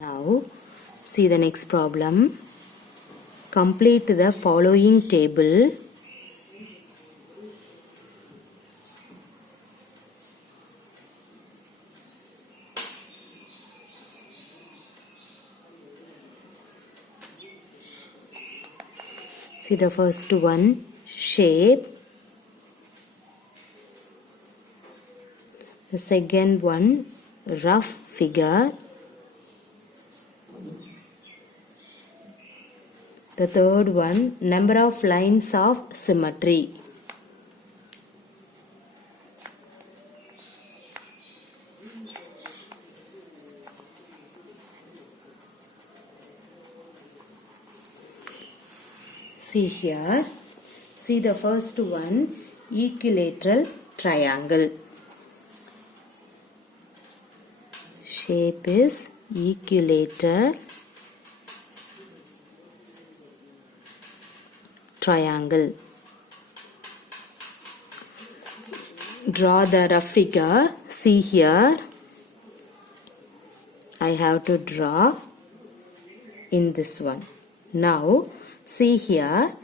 Now, see the next problem. Complete the following table. See the first one, shape. The second one, rough figure. The third one, number of lines of symmetry. See here, see the first one, equilateral triangle. Shape is equilateral triangle. Draw the rough figure. See here, I have to draw in this one. Now, see here,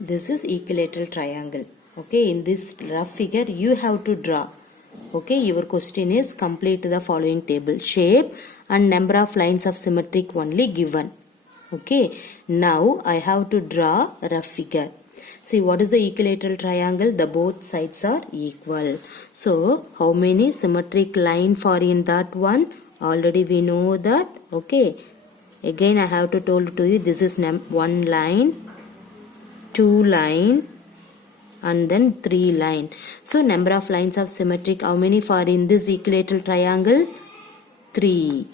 this is equilateral triangle. Okay, in this rough figure you have to draw. Okay, your question is complete the following table. Shape and number of lines of symmetric only given. Okay, now I have to draw a rough figure. See, what is the equilateral triangle? The both sides are equal. So, how many symmetric lines are in that one? Already we know that. Okay, again I have to told to you, this is one line, two line, and then 3 line. So number of lines of symmetric, how many for in this equilateral triangle? 3.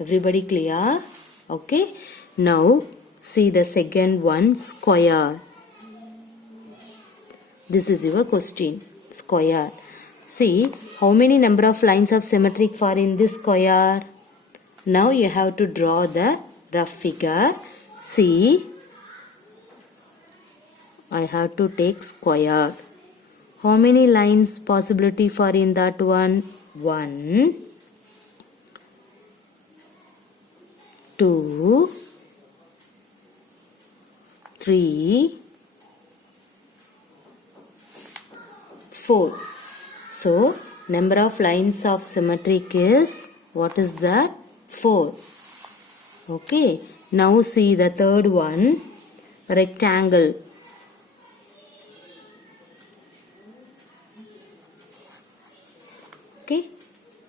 Everybody clear? Okay. Now see the second one, square. This is your question. Square. See how many number of lines of symmetric for in this square? Now you have to draw the rough figure. See, I have to take square. How many lines possibility for in that one? 1, 2, 3, 4. So, number of lines of symmetric is, what is that? 4. Okay. Now see the third one, rectangle. Okay,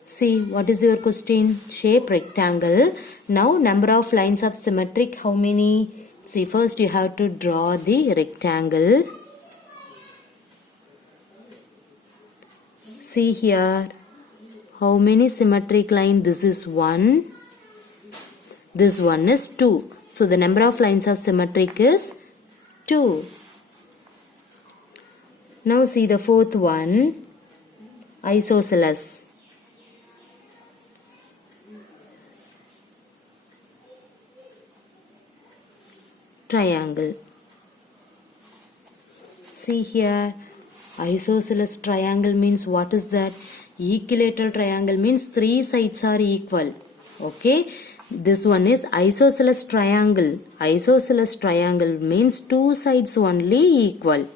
see what is your question? Shape rectangle. Now number of lines of symmetric, how many? See, first you have to draw the rectangle. See here, how many symmetric line? This is 1. This one is 2. So the number of lines of symmetric is 2. Now see the fourth one, isosceles. Triangle. See here, isosceles triangle means what is that? Equilateral triangle means 3 sides are equal. Okay, this one is isosceles triangle. Isosceles triangle means 2 sides only equal.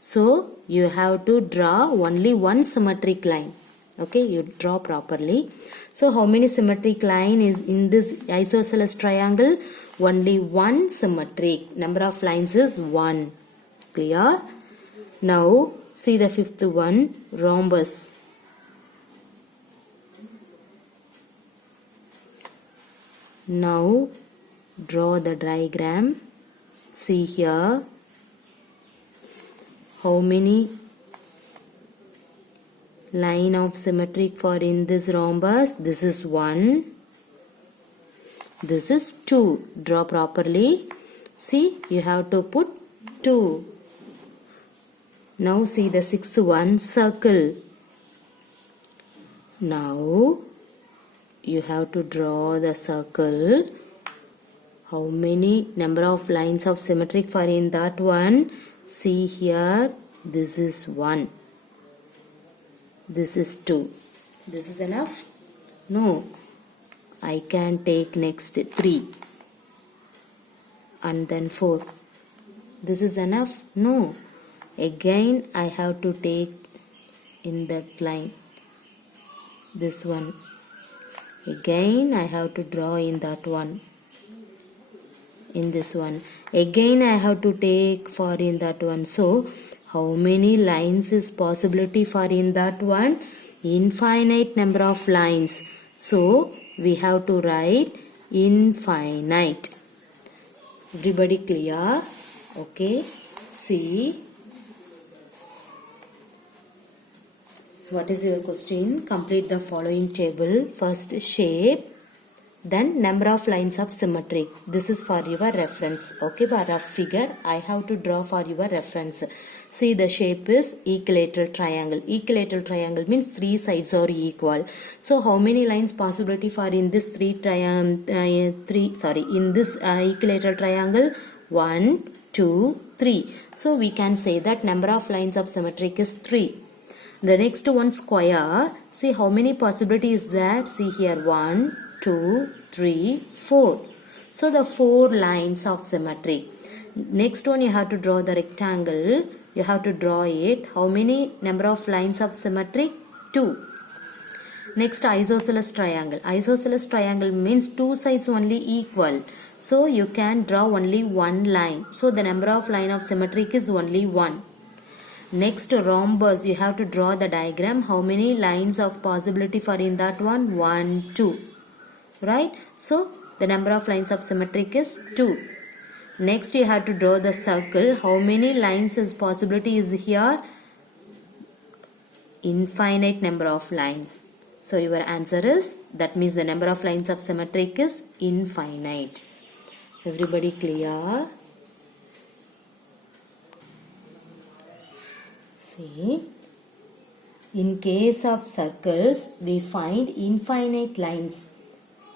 So, you have to draw only one symmetric line. Okay, you draw properly. So, how many symmetric line is in this isosceles triangle? Only one symmetric. Number of lines is 1. Clear? Now, see the fifth one, rhombus. Now, draw the diagram. See here, how many line of symmetric for in this rhombus? This is 1. This is 2. Draw properly. See, you have to put 2. Now see the sixth one, circle. Now you have to draw the circle. How many number of lines of symmetric for in that one? See here This is 1. This is 2. This is enough? No. I can take next 3. And then 4. This is enough? No. Again I have to take in that line. This one. Again I have to draw in that one. In this one. Again I have to take for in that one. So how many lines is possibility for in that one? Infinite number of lines. So we have to write infinite. Everybody clear? Okay. See. What is your question? Complete the following table. First shape. Then number of lines of symmetry. This is for your reference. Okay, for rough figure I have to draw for your reference. See, the shape is equilateral triangle. Equilateral triangle means 3 sides are equal. So how many lines possibility for in this equilateral triangle? 1, 2, 3. So we can say that number of lines of symmetric is 3. The next one square. See how many possibility is that? See here 1, 2, 3, 4. So the 4 lines of symmetry. Next one you have to draw the rectangle. You have to draw it. How many number of lines of symmetry? 2. Next isosceles triangle. Isosceles triangle means 2 sides only equal. So you can draw only 1 line. So the number of line of symmetric is only 1. Next rhombus, you have to draw the diagram. How many lines of possibility for in that one? 1, 2. Right? So the number of lines of symmetric is 2. Next you have to draw the circle. How many lines is possibility is here? Infinite number of lines. So your answer is, that means the number of lines of symmetric is infinite. Everybody clear? See, in case of circles, we find infinite lines.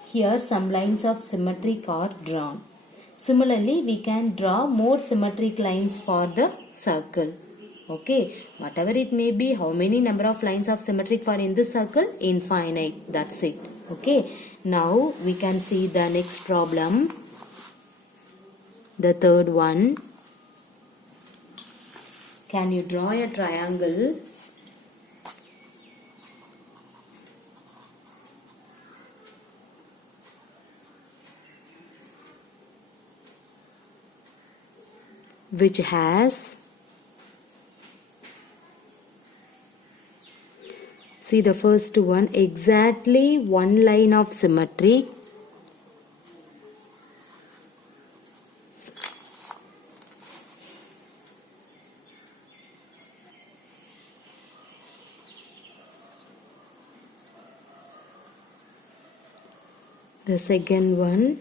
Here some lines of symmetric are drawn. Similarly, we can draw more symmetric lines for the circle. Okay, whatever it may be, how many number of lines of symmetric for in this circle? Infinite. That's it. Okay, now we can see the next problem. The third one. Can you draw a triangle which has, see the first one, exactly 1 line of symmetry. The second one,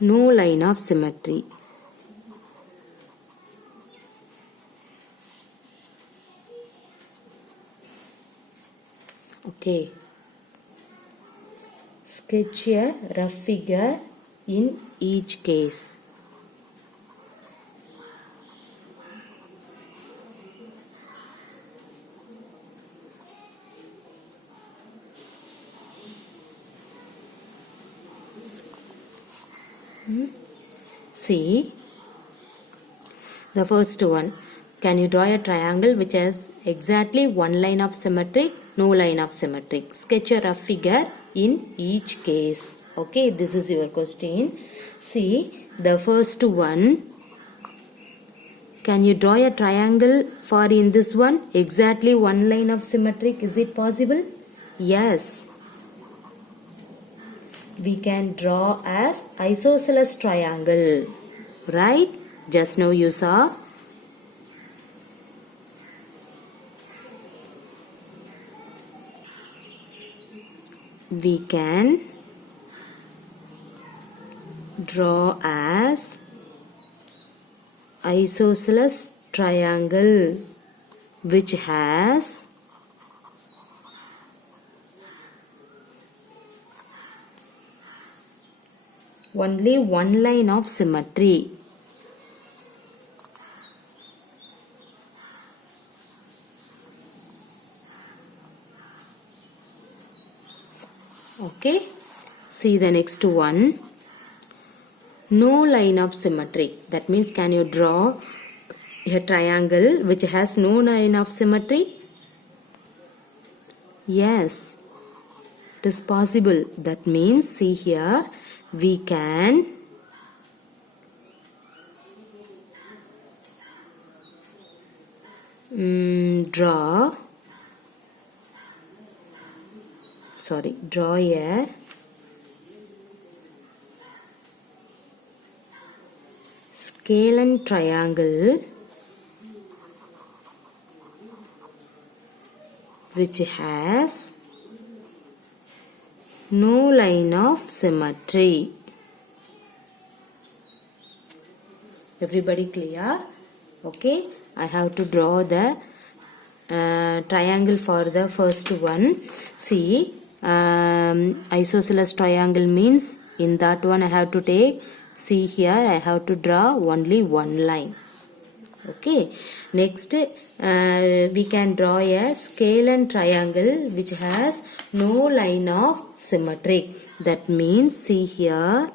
no line of symmetry. Okay. Sketch a rough figure in each case. See, the first one. Can you draw a triangle which has exactly 1 line of symmetry, no line of symmetry? Sketch a rough figure in each case. Okay, this is your question. See, the first one. Can you draw a triangle for in this one? Exactly 1 line of symmetric. Is it possible? Yes. We can draw as isosceles triangle. Right? Just now you saw. We can draw as isosceles triangle which has only 1 line of symmetry. Okay, see the next one. No line of symmetry. That means, can you draw a triangle which has no line of symmetry? Yes, it is possible. That means, see here, we can draw a scalene triangle which has no line of symmetry. Everybody clear? Okay, I have to draw the triangle for the first one. See, isosceles triangle means in that one I have to take, see here I have to draw only one line. Okay, next we can draw a scalene triangle which has no line of symmetry. That means, see here,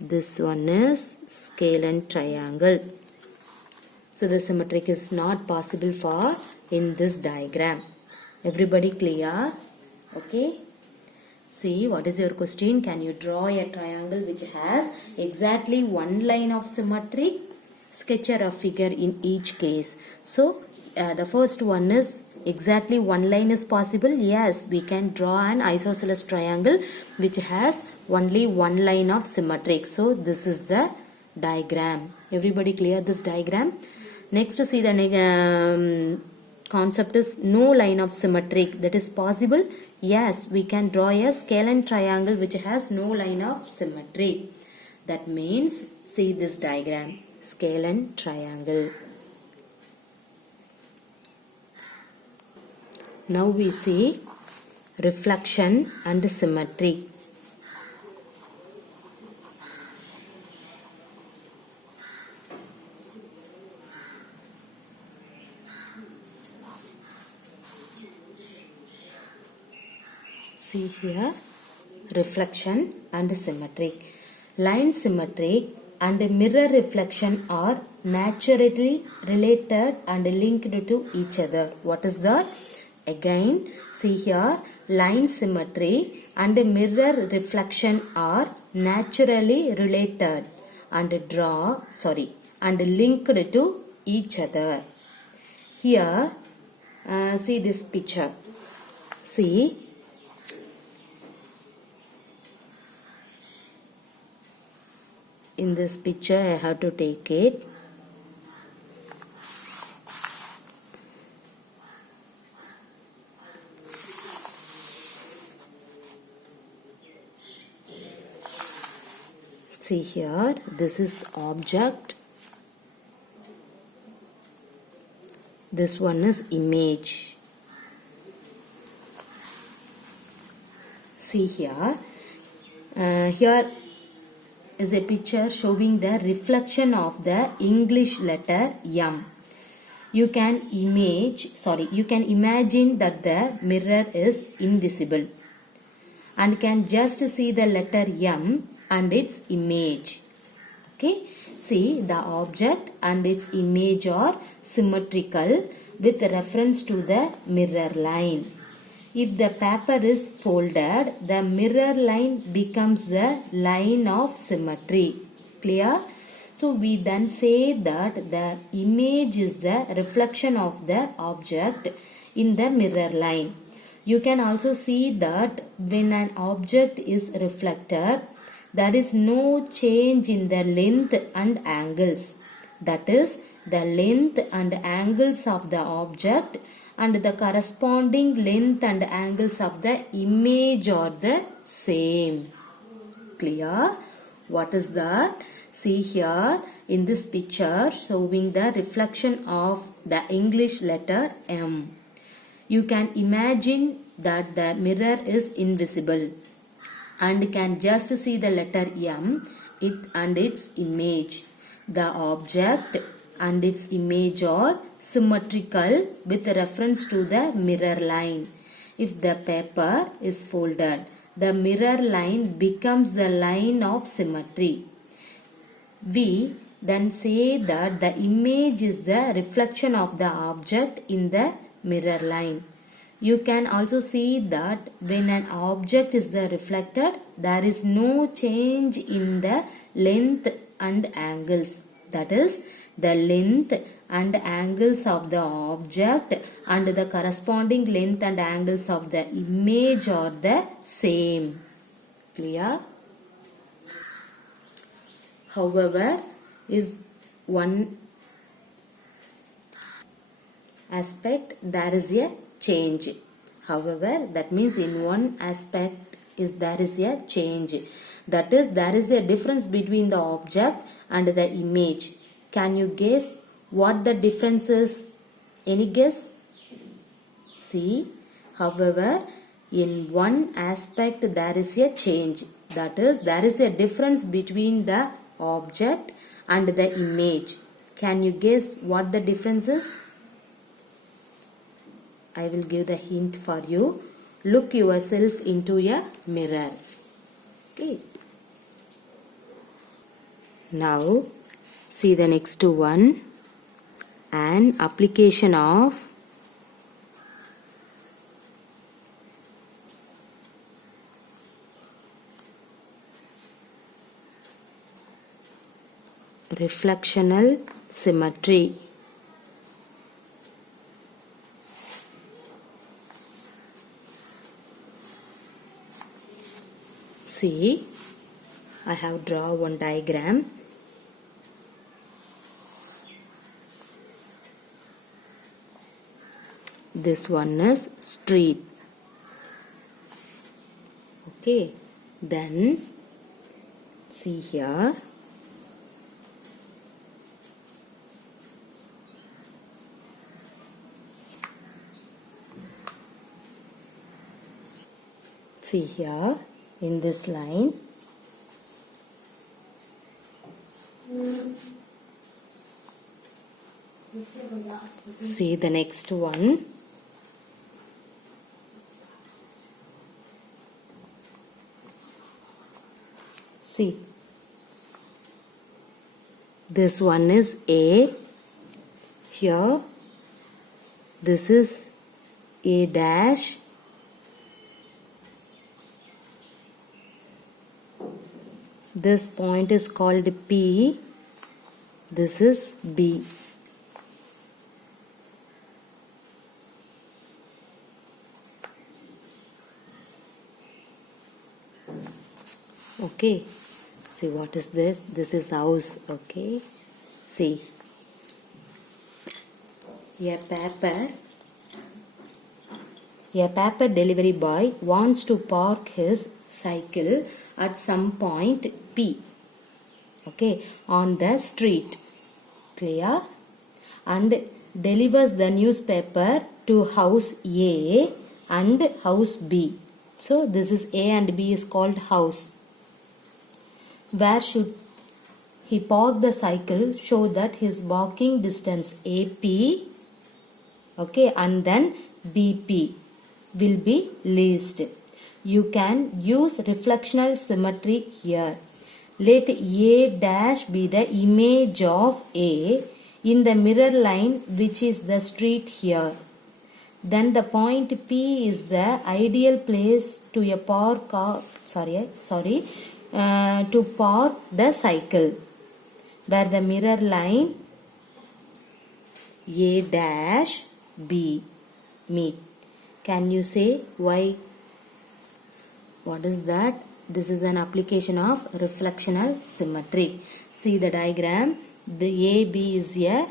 this one is scalene triangle. So the symmetric is not possible for in this diagram. Everybody clear? Okay. See, what is your question? Can you draw a triangle which has exactly one line of symmetry? Sketch a rough figure in each case. So, the first one is exactly one line is possible. Yes, we can draw an isosceles triangle which has only one line of symmetric. So, this is the diagram. Everybody clear this diagram? Next, see the concept is no line of symmetric. That is possible. Yes, we can draw a scalene triangle which has no line of symmetry. That means, see this diagram, scalene triangle. Now we see reflection and symmetry. See here, reflection and symmetric. Line symmetric and mirror reflection are naturally related and linked to each other. What is that? Again, see here, line symmetry and mirror reflection are naturally related and linked to each other. Here, see this picture. See, in this picture I have to take it. See here, this is object. This one is image. See here, here is a picture showing the reflection of the English letter M. You can imagine that the mirror is invisible and can just see the letter M and its image. Okay, see, the object and its image are symmetrical with reference to the mirror line. If the paper is folded, the mirror line becomes the line of symmetry. Clear? So we then say that the image is the reflection of the object in the mirror line. You can also see that when an object is reflected, there is no change in the length and angles. That is, the length and angles of the object and the corresponding length and angles of the image are the same. Clear? What is that? See here in this picture showing the reflection of the English letter M. You can imagine that the mirror is invisible and can just see the letter M and its image. The object and its image are symmetrical with reference to the mirror line. If the paper is folded, the mirror line becomes the line of symmetry. We then say that the image is the reflection of the object in the mirror line. You can also see that when an object is the reflected, there is no change in the length and angles. That is, the length and angles of the object and the corresponding length and angles of the image are the same. Clear? However, is one aspect there is a change. However, that means in one aspect is there is a change. That is, there is a difference between the object and the image. Can you guess what the difference is? Any guess? See, however, in one aspect there is a change. That is, there is a difference between the object and the image. Can you guess what the difference is? I will give the hint for you. Look yourself into a mirror. Okay. Now, see the next one. An application of reflectional symmetry. See, I have drawn one diagram. This one is street. Okay, then see here. See here in this line. See the next one. See, this one is A. Here, this is A dash. This point is called P. This is B. Okay. See, what is this? This is house. Okay. See. A paper delivery boy wants to park his cycle at some point P. Okay. On the street. Clear? And delivers the newspaper to house A and house B. So, this is A and B is called house. Where should he park the cycle? Show that his walking distance AP, okay, and then BP will be least. You can use reflectional symmetry here. Let A dash be the image of A in the mirror line, which is the street here. Then the point P is the ideal place to park to park the cycle, where the mirror line A dash B meet. Can you say why? What is that? This is an application of reflectional symmetry. See the diagram. The AB is a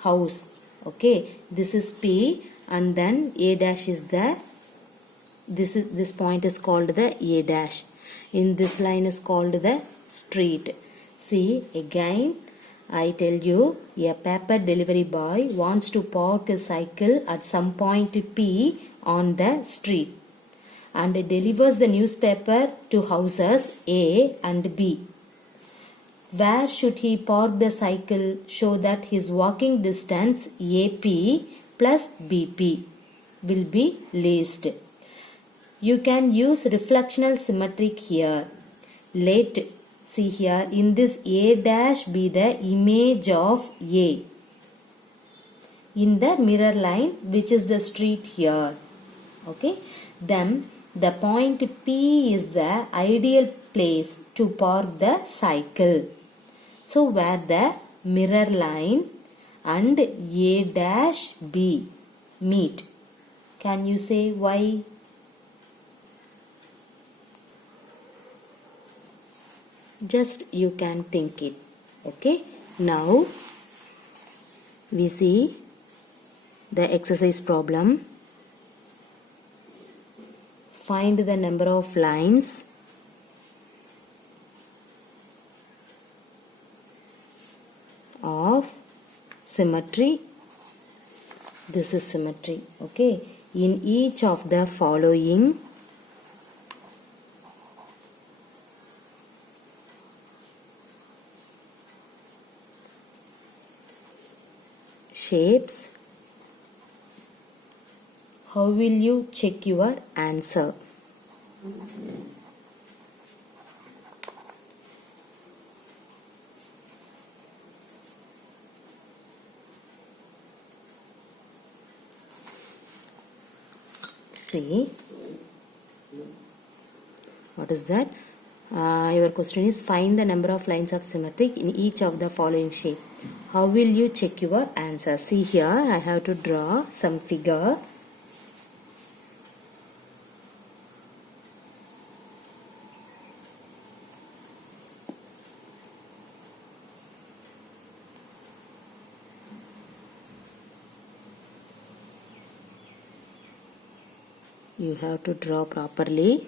house. Okay. This is P, and then A dash is the. This point is called the A dash. In this line is called the street. See again, I tell you, a paper delivery boy wants to park a cycle at some point P on the street and delivers the newspaper to houses A and B. Where should he park the cycle? Show that his walking distance AP plus BP will be least. You can use reflectional symmetric here. Let see here in this A dash be the image of A in the mirror line, which is the street here. Okay, then the point P is the ideal place to park the cycle. So where the mirror line and A dash B meet. Can you say why? Just you can think it. Okay, now we see the exercise problem. Find the number of lines of symmetry. This is symmetry. Okay, in each of the following shapes. How will you check your answer? See, what is that? Your question is find the number of lines of symmetric in each of the following shape. How will you check your answer? See here, I have to draw some figure. You have to draw properly.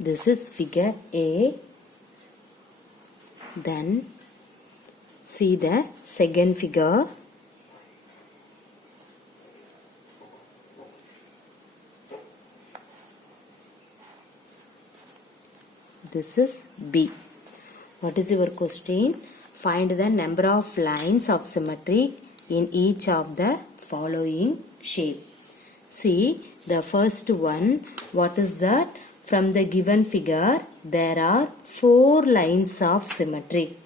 This is figure A. Then see the second figure. This is B. What is your question? Find the number of lines of symmetry in each of the following shape. See the first one. What is that? From the given figure, there are 4 lines of symmetry.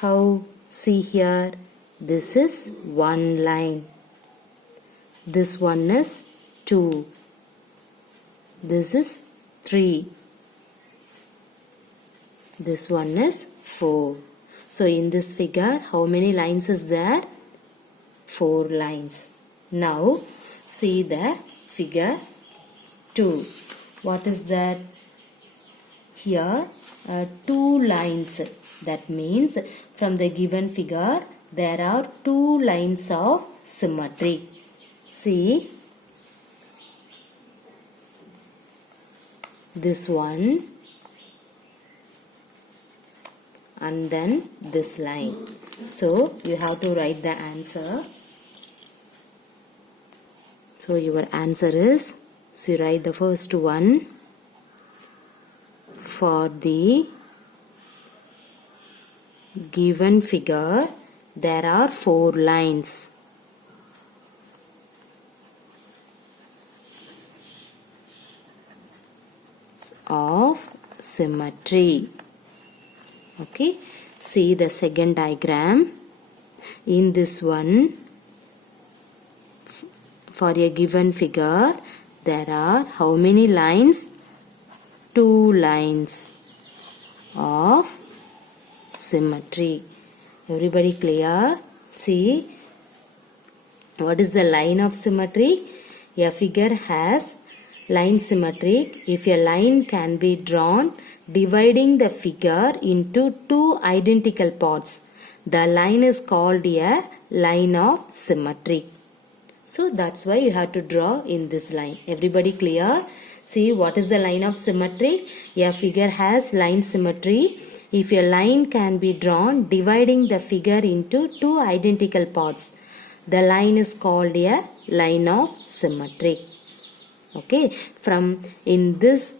How? See here. This is 1 line. This one is 2. This is 3. This one is 4. So in this figure, how many lines is there? 4 lines. Now see the figure 2. What is that? Here 2 lines. That means from the given figure there are 2 lines of symmetry. See this one and then this line. So you have to write the answer. So your answer is, so you write the first one. For the given figure, there are 4 lines. Of symmetry. Okay. See the second diagram. In this one, for a given figure, there are how many lines? 2 lines of symmetry. Everybody clear? See, what is the line of symmetry? A figure has line symmetric if a line can be drawn dividing the figure into 2 identical parts. The line is called a line of symmetry. So that's why you have to draw in this line. Everybody clear? See, what is the line of symmetry? A figure has line symmetry if a line can be drawn dividing the figure into 2 identical parts. The line is called a line of symmetry. Okay, from in this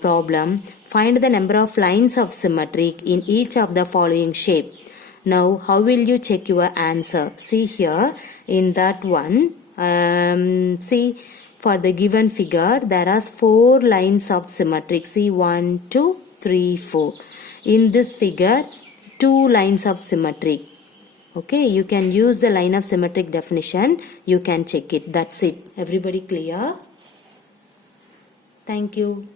problem, find the number of lines of symmetry in each of the following shape. Now, how will you check your answer? See here, in that one, see for the given figure, there are 4 lines of symmetric. See 1, 2, 3, 4. In this figure, 2 lines of symmetric. Okay, you can use the line of symmetric definition. You can check it. That's it. Everybody clear? Thank you.